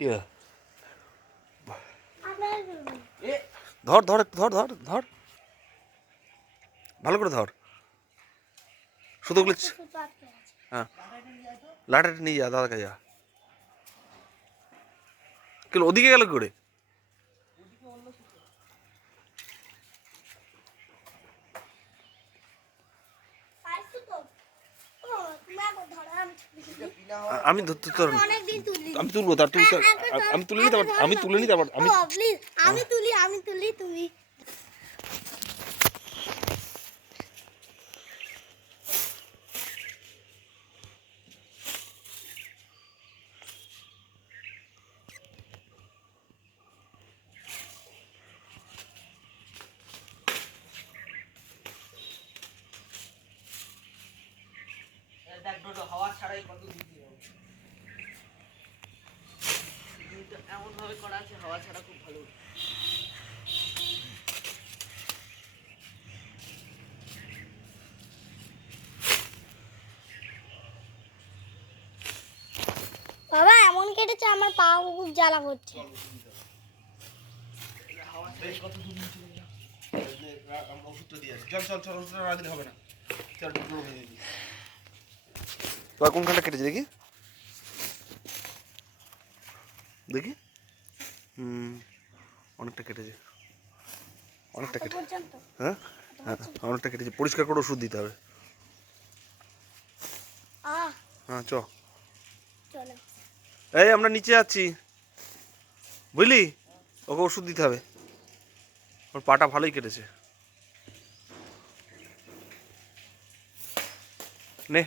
কি ধর ধর ধর ধর ধর ভালো করে ধর শুধু ওগুলো হ্যাঁ লাটাটা নিয়ে যা দাদাকে যা কেন ওদিকে গেল করে আমি আমি তুলবো তার তুই আমি তুলে নিতে আমি তুলে নিতে আমি তুলি তুমি হাওয়া ছাড়াই কত এমন ভাবে করা আছে হাওয়া ছাড়া খুব ভালো বাবা এমন কেটেছে আমার পা খুব জ্বালা করছে কোনখানটা কেটেছে দেখি দেখি অনেকটা কেটেছে অনেকটা কেটে হ্যাঁ হ্যাঁ অনেকটা কেটেছে পরিষ্কার করে ওষুধ দিতে হবে হ্যাঁ চ এই আমরা নিচে আছি বুঝলি ওকে ওষুধ দিতে হবে ওর পাটা ভালোই কেটেছে নে